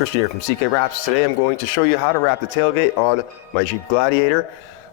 Christian here from CK Wraps. Today I'm going to show you how to wrap the tailgate on my Jeep Gladiator.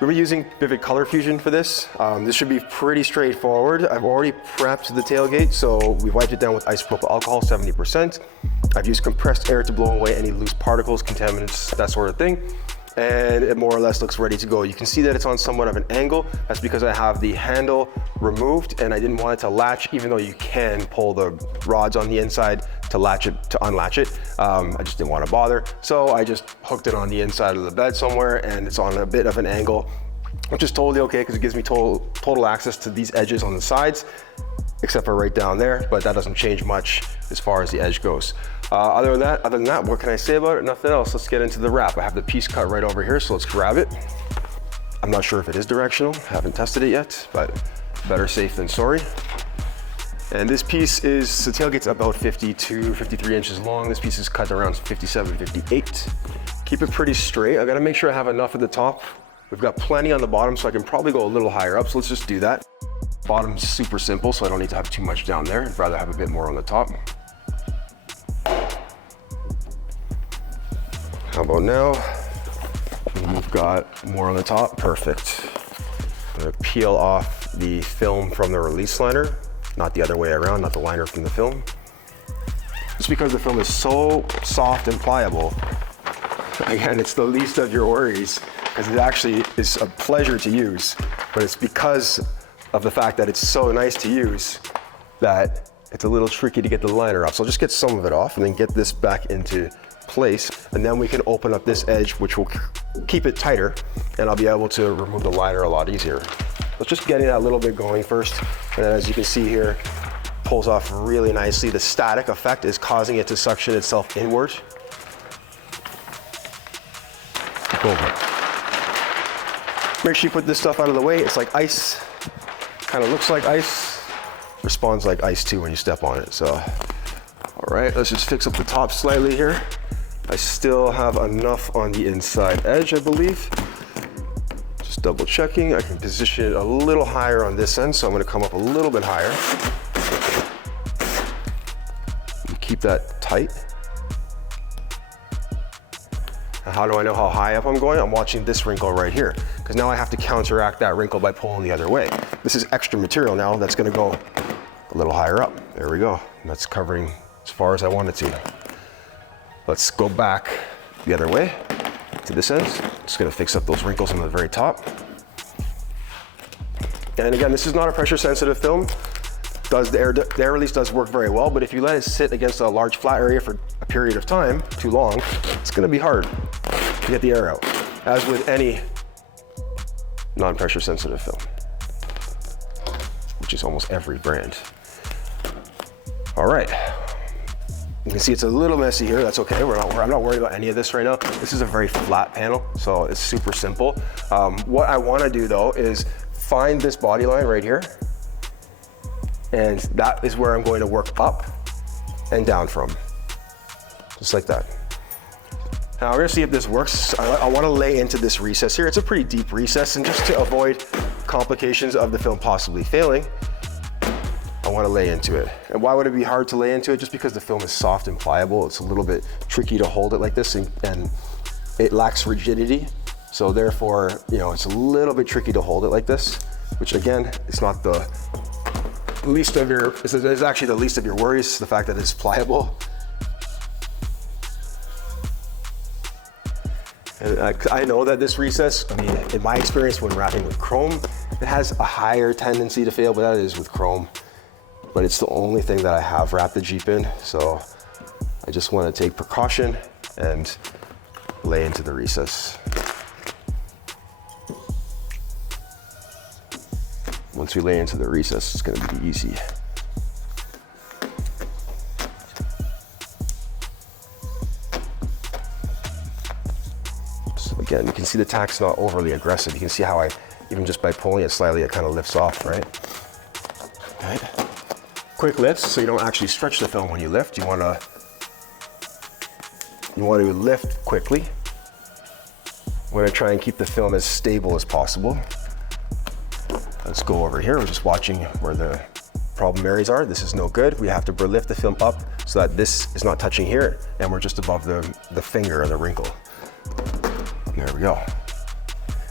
We'll be using Vvivid Colorfusion for this. This should be pretty straightforward. I've already prepped the tailgate, so we've wiped it down with isopropyl alcohol, 70%. I've used compressed air to blow away any loose particles, contaminants, that sort of thing. And it more or less looks ready to go. You can see that it's on somewhat of an angle. That's because I have the handle removed and I didn't want it to latch, even though you can pull the rods on the inside to latch it, to unlatch it. I just didn't want to bother. So I just hooked it on the inside of the bed somewhere, and it's on a bit of an angle, which is totally okay because it gives me total access to these edges on the sides, except for right down there, but that doesn't change much as far as the edge goes. Other than that, what can I say about it? Nothing else. Let's get into the wrap. I have the piece cut right over here, so let's grab it. I'm not sure if it is directional. Haven't tested it yet, but better safe than sorry. And this piece is, the tailgate's about 52, 53 inches long. This piece is cut around 57, 58. Keep it pretty straight. I gotta make sure I have enough at the top. We've got plenty on the bottom, so I can probably go a little higher up, so let's just do that. Bottom's super simple, so I don't need to have too much down there. I'd rather have a bit more on the top. How about now? We've got more on the top, perfect. I'm gonna peel off the film from the release liner, not the other way around, not the liner from the film. Just because the film is so soft and pliable, again, it's the least of your worries, because it actually is a pleasure to use, but it's because of the fact that it's so nice to use that it's a little tricky to get the liner off. So I'll just get some of it off and then get this back into place, and then we can open up this edge, which will keep it tighter, and I'll be able to remove the liner a lot easier. Let's just get it a little bit going first, and then as you can see here, pulls off really nicely. The static effect is causing it to suction itself inward. Make sure you put this stuff out of the way. It's like ice, kind of looks like ice, responds like ice too when you step on it. So, all right, let's just fix up the top slightly here. I still have enough on the inside edge, I believe. Just double checking. I can position it a little higher on this end, so I'm gonna come up a little bit higher. And keep that tight. Now, how do I know how high up I'm going? I'm watching this wrinkle right here, because now I have to counteract that wrinkle by pulling the other way. This is extra material now that's gonna go a little higher up. There we go. And that's covering as far as I want it to. Let's go back the other way to this end. Just gonna fix up those wrinkles on the very top. And again, this is not a pressure sensitive film. The air release does work very well, but if you let it sit against a large flat area for a period of time, too long, it's gonna be hard to get the air out, as with any non-pressure sensitive film, which is almost every brand. All right. You can see it's a little messy here, that's okay. I'm not worried about any of this right now. This is a very flat panel, so it's super simple. What I wanna do though is find this body line right here, and that is where I'm going to work up and down from, just like that. Now we're gonna see if this works. I wanna lay into this recess here. It's a pretty deep recess, and just to avoid complications of the film possibly failing, I want to lay into it. And why would it be hard to lay into it? Just because the film is soft and pliable. It's a little bit tricky to hold it like this, and it lacks rigidity. So therefore, you know, it's a little bit tricky to hold it like this, which again, it's not the least of your, it's actually the least of your worries, the fact that it's pliable. And I know that this recess, I mean, in my experience when wrapping with chrome, it has a higher tendency to fail, but that is with chrome. But it's the only thing that I have wrapped the Jeep in, so I just want to take precaution and lay into the recess. Once we lay into the recess, it's going to be easy. So again, you can see the tack's not overly aggressive. You can see how even just by pulling it slightly, it kind of lifts off, right? Okay. Quick lifts, so you don't actually stretch the film when you lift. You want to lift quickly. I'm going to try and keep the film as stable as possible. Let's go over here. We're just watching where the problem areas are. This is no good. We have to lift the film up so that this is not touching here and we're just above the finger or the wrinkle. There we go.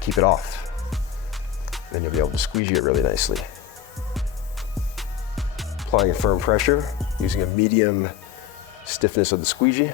Keep it off. Then you'll be able to squeegee it really nicely. Applying firm pressure using a medium stiffness of the squeegee.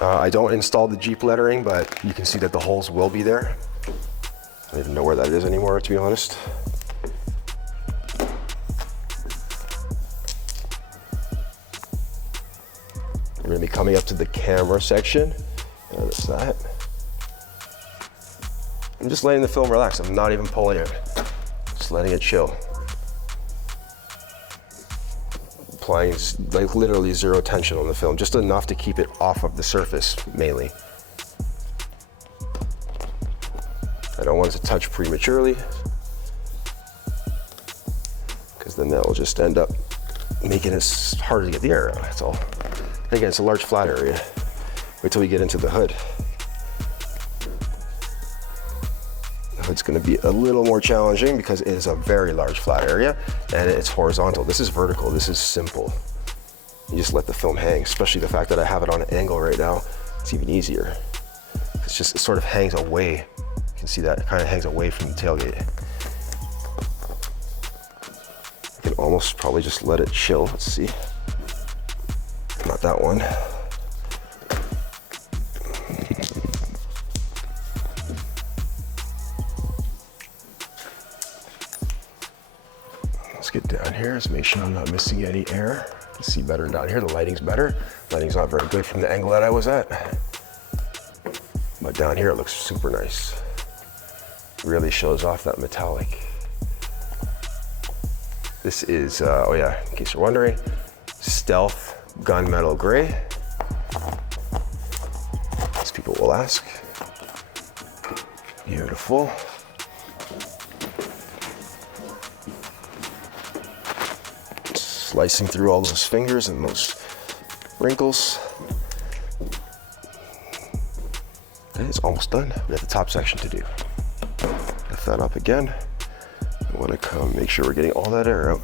I don't install the Jeep lettering, but you can see that the holes will be there. I don't even know where that is anymore, to be honest. We're gonna be coming up to the camera section. That's that. I'm just letting the film relax. I'm not even pulling it. Just letting it chill. Applying like literally zero tension on the film, just enough to keep it off of the surface mainly. I don't want it to touch prematurely, because then that will just end up making it harder to get the air out, that's all. And again, it's a large flat area. Wait till we get into the hood. The hood's gonna be a little more challenging because it is a very large flat area and it's horizontal. This is vertical, this is simple. You just let the film hang, especially the fact that I have it on an angle right now. It's even easier. It sort of hangs away. You can see that it kind of hangs away from the tailgate. I can almost probably just let it chill. Let's see. Not that one. Let's get down here. Let's make sure I'm not missing any air. You can see better down here. The lighting's better. Lighting's not very good from the angle that I was at. But down here it looks super nice. Really shows off that metallic. This is, oh yeah, in case you're wondering, Stealth Gunmetal Gray. As people will ask. Beautiful. Slicing through all those fingers and those wrinkles. Okay, it's almost done. We have the top section to do. Lift that up again. I want to come make sure we're getting all that air out.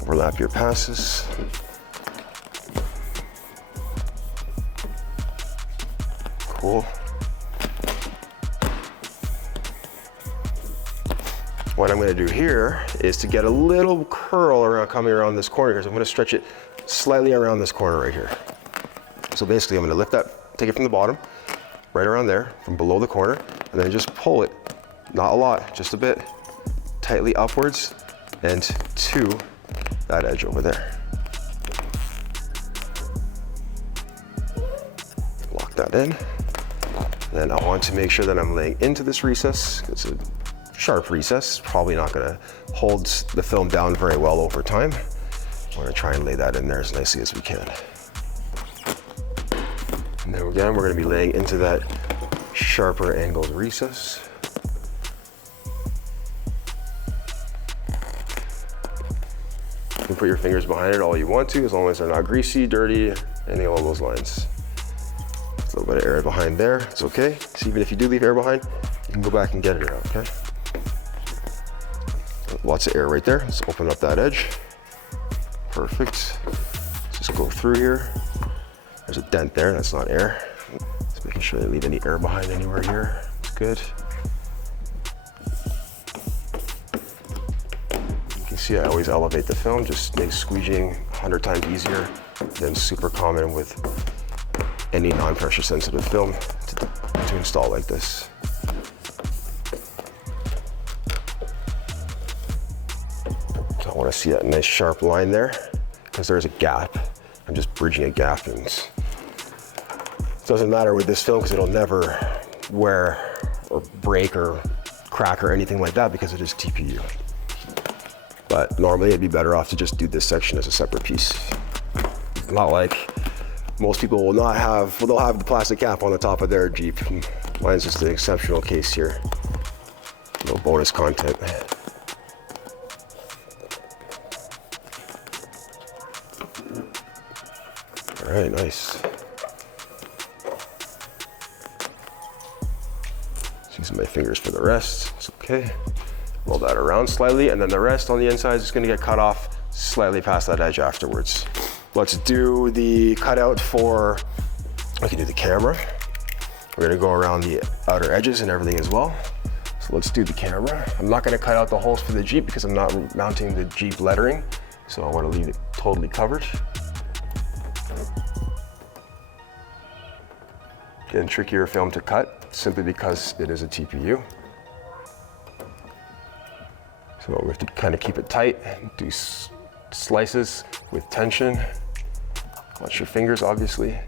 Overlap your passes. Cool. What I'm going to do here is to get a little curl around coming around this corner here. So I'm going to stretch it slightly around this corner right here. So basically I'm going to lift that, take it from the bottom, right around there, from below the corner, and then just pull it, not a lot, just a bit, tightly upwards and to that edge over there. Lock that in. Then I want to make sure that I'm laying into this recess. It's a sharp recess, probably not gonna hold the film down very well over time. We're gonna try and lay that in there as nicely as we can. And then again, we're gonna be laying into that sharper angled recess. You can put your fingers behind it all you want to, as long as they're not greasy, dirty, anything along those lines. A little bit of air behind there, it's okay. So even if you do leave air behind, you can go back and get it out, okay? Lots of air right there. Let's open up that edge. Perfect. Let's just go through here. There's a dent there, that's not air. Just making sure I leave any air behind anywhere here. It's good. You can see I always elevate the film, just makes squeegeeing 100 times easier than super common with any non-pressure sensitive film to install like this. So I want to see that nice sharp line there because there's a gap. I'm just bridging a gap, and it doesn't matter with this film because it'll never wear or break or crack or anything like that because it is TPU. But normally it'd be better off to just do this section as a separate piece. Not like most people will not have, well, they'll have the plastic cap on the top of their Jeep. Mine's just an exceptional case here. No bonus content. All right, nice. Using my fingers for the rest, it's okay. Roll that around slightly, and then the rest on the inside is gonna get cut off slightly past that edge afterwards. Let's do the cutout for, I can do the camera. We're gonna go around the outer edges and everything as well. So let's do the camera. I'm not gonna cut out the holes for the Jeep because I'm not mounting the Jeep lettering. So I wanna leave it totally covered. Again, trickier film to cut simply because it is a TPU. So we have to kind of keep it tight, do slices with tension. Watch your fingers, obviously.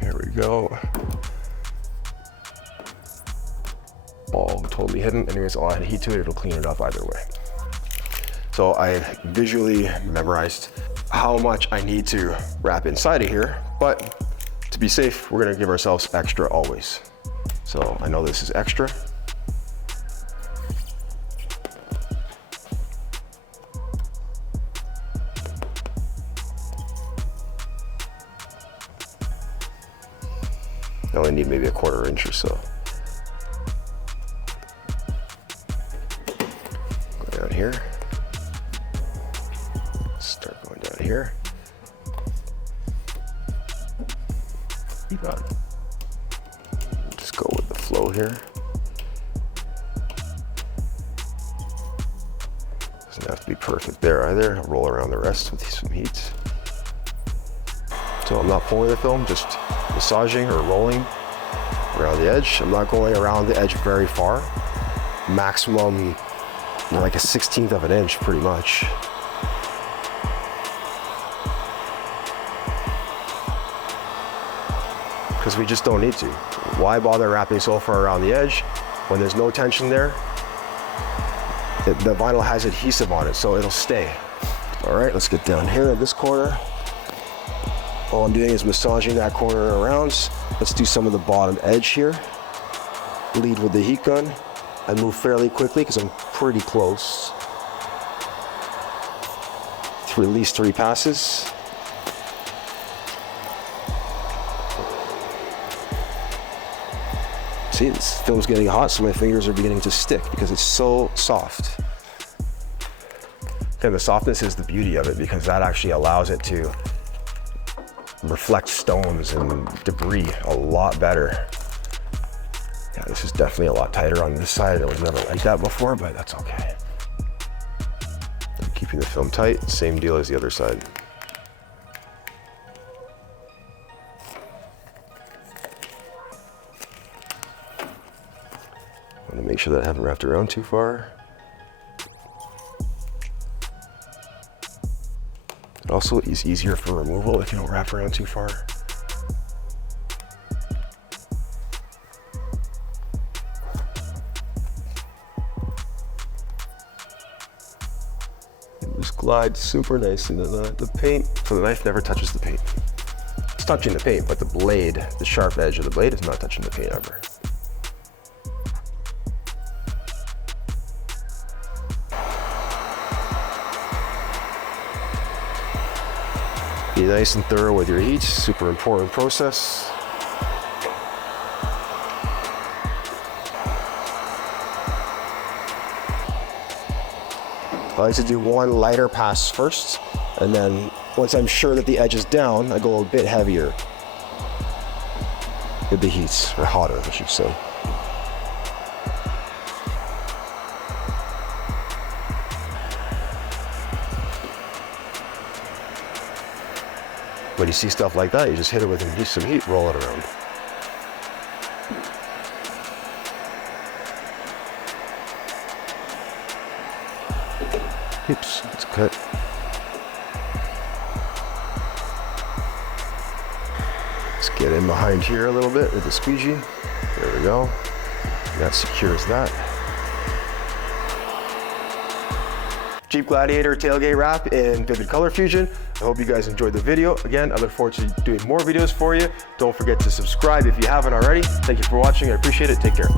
Here we go. All totally hidden. Anyways, I'll add heat to it, it'll clean it up either way. So I visually memorized how much I need to wrap inside of here, but to be safe, we're gonna give ourselves extra always. So I know this is extra. I only need maybe a 1/4 inch or so. Go down here. Start going down here. Keep on. Just go with the flow here. Doesn't have to be perfect there either. I'll roll around the rest with some heat. So I'm not pulling the film, just massaging or rolling around the edge. I'm not going around the edge very far. Maximum, like a 1/16 of an inch, pretty much. Because we just don't need to. Why bother wrapping so far around the edge when there's no tension there? The vinyl has adhesive on it, so it'll stay. All right, let's get down here in this corner. All I'm doing is massaging that corner around. Let's do some of the bottom edge here. Lead with the heat gun. I move fairly quickly because I'm pretty close. To at least 3 passes. See, this film's getting hot, so my fingers are beginning to stick because it's so soft. And the softness is the beauty of it because that actually allows it to reflect stones and debris a lot better. Yeah, this is definitely a lot tighter on this side. It was never like that before, but that's okay. Keeping the film tight, same deal as the other side. I want to make sure that I haven't wrapped around too far. It also is easier for removal if you don't wrap around too far. It just glides super nicely into the paint, so the knife never touches the paint. It's touching the paint, but the blade, the sharp edge of the blade is not touching the paint ever. Be nice and thorough with your heat, super important process. I like to do one lighter pass first, and then once I'm sure that the edge is down, I go a bit heavier with the heat, or hotter, I should say. When you see stuff like that, you just hit it with some heat, roll it around. Oops, it's cut. Let's get in behind here a little bit with the squeegee. There we go. That secures that. Jeep Gladiator tailgate wrap in Vvivid Colorfusion. I hope you guys enjoyed the video. Again, I look forward to doing more videos for you. Don't forget to subscribe if you haven't already. Thank you for watching. I appreciate it. Take care.